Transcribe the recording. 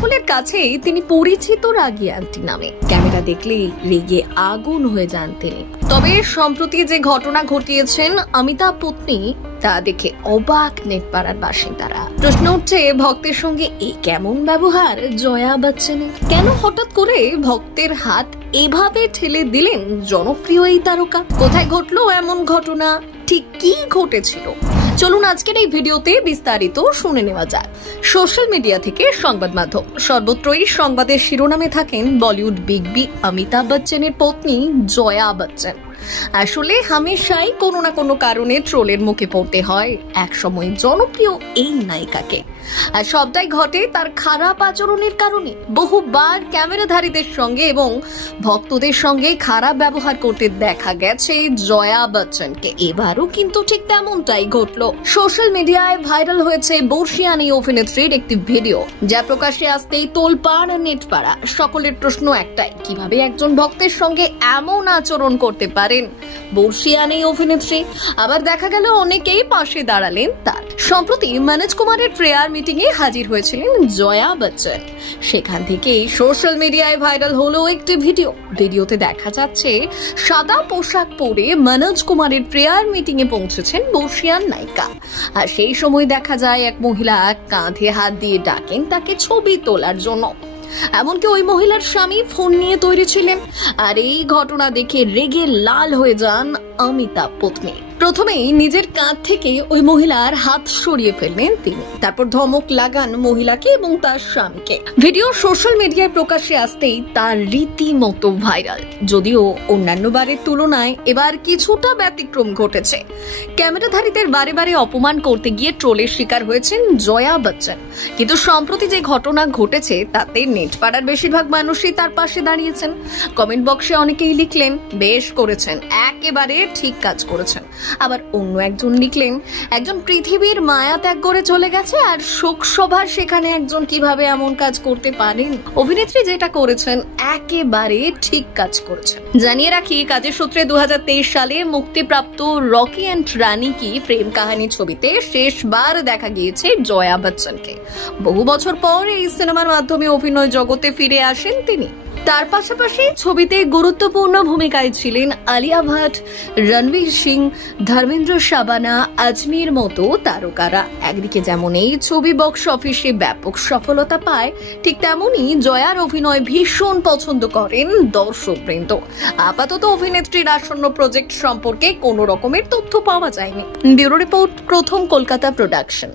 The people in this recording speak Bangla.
সকলের কাছেই তিনি পরিচিত রাগী আন্টি নামে। ক্যামেরা দেখলেই রেগে আগুন হয়ে যান তিনি। তবে সম্প্রতি যে ঘটনা ঘটিয়েছেন অমিতাভ পত্নী, তা দেখে অবাক নেটপাড়ার বাসিন্দারা। প্রশ্ন উঠছে, ভক্তের সঙ্গে এই কেমন ব্যবহার জয়া বচ্চনের? কেন হঠাৎ করে ভক্তের হাত এভাবে ঠেলে দিলেন জনপ্রিয় এই তারকা? কোথায় ঘটলো এমন ঘটনা? ঠিক কি ঘটেছিল? চলুন আজকের এই ভিডিওতে বিস্তারিত শুনে নেওয়া যাক। সোশ্যাল মিডিয়া থেকে সংবাদ মাধ্যম সর্বত্রই সংবাদের শিরোনামে থাকেন বলিউড বিগ বি অমিতাভ বচ্চনের পত্নী জয়া বচ্চন। আসলে হামেশাই কোনো না কোনো কারণে ট্রোলের মুখে পড়তে হয় একসময় জনপ্রিয় এই নায়িকাকে। আর সবটাই ঘটে তার খারাপ আচরণের কারণে। বহুবার ক্যামেরাধারীদের সঙ্গে এবং ভক্তদের সঙ্গে খারাপ ব্যবহার করতে দেখা গেছে জয়া বচ্চনকে। এবারও কিন্তু ঠিক তেমনটাই ঘটলো। সোশ্যাল মিডিয়ায় ভাইরাল হয়েছে বর্ষিয়ান এই অভিনেত্রীর একটি ভিডিও, যা প্রকাশ্যে আসতেই তোলপাড় নেটপাড়া। সকলের প্রশ্ন একটাই, কিভাবে একজন ভক্তের সঙ্গে এমন আচরণ করতে পারেন বর্ষিয়ান এই অভিনেত্রী? আবার দেখা গেল অনেকেই পাশে দাঁড়ালেন তার। সম্প্রতি মনোজ কুমারের প্রেয়ার মিটিং এ হাজির হয়েছিলেন জয়া বচ্চন। সেখান থেকেই সোশ্যাল মিডিয়ায় ভাইরাল হলো একটি ভিডিওতে দেখা যাচ্ছে সাদা পোশাক পরে মনোজ কুমারের প্রেয়ার মিটিং এ পৌঁছেছেন বর্ষিয়ান নায়িকা। আর সেই সময় দেখা যায় এক মহিলা কাঁধে হাত দিয়ে ডাকেন তাকে ছবি তোলার জন্য। এমনকি ওই মহিলার স্বামী ফোন নিয়ে তৈরি ছিলেন। আর এই ঘটনা দেখে রেগে লাল হয়ে যান অমিতাভ পত্নী। প্রথমেই নিজের কাঁধ থেকে ওই মহিলার হাত সরিয়ে ফেললেন তিনি। তারপর ধমক লাগান মহিলাকে এবং তার স্বামীকে। ভিডিও সোশ্যাল মিডিয়ায় প্রকাশ্যে আসতেই তার রীতিমতো ভাইরাল। যদিও অন্যান্য বারের তুলনায় এবার কিছুটা ব্যতিক্রম ঘটেছে। ক্যামেরাধারীদের বারে বারে অপমান করতে গিয়ে ট্রোলের শিকার হয়েছেন জয়া বচ্চন। কিন্তু সম্প্রতি যে ঘটনা ঘটেছে তাতে নেটপাড়ার বেশিরভাগ মানুষই তার পাশে দাঁড়িয়েছেন। কমেন্ট বক্সে অনেকেই লিখলেন, বেশ করেছেন, একেবারে ঠিক কাজ করেছেন। আবার অন্য একজন লিখলেন, একজন পৃথিবীর মায়া ত্যাগ করে চলে গেছে, আর শোক সভার সেখানে একজন কিভাবে এমন কাজ করতে পারেন? অভিনেত্রী যেটা করেছেন একেবারে ঠিক কাজ করেছেন। জানিয়ে রাখি, কাজের সূত্রে 2023 সালে মুক্তিপ্রাপ্ত রকি অ্যান্ড রানী কি প্রেম কাহিনী ছবিতে শেষবার দেখা গিয়েছে জয়া বচ্চনকে। বহু বছর পর এই সিনেমার মাধ্যমে অভিনয় জগতে ফিরে আসেন তিনি। তার পাশাপাশি ছবিতে গুরুত্বপূর্ণ ভূমিকায় ছিলেন আলিয়া ভাট, রণবীর সিং, ধর্মেন্দ্র সাবানা, আজমির মতো তারকারা। একদিকে যেমন এই ছবি বক্স অফিসে ব্যাপক সফলতা পায়, ঠিক তেমনি জয়ার অভিনয় ভীষণ পছন্দ করেন দর্শকবৃন্দ। আপাতত অভিনেত্রীর আসন্ন প্রজেক্ট সম্পর্কে কোনো রকমের তথ্য পাওয়া যায়নি। ব্যুরো রিপোর্ট, প্রথম কলকাতা প্রোডাকশন।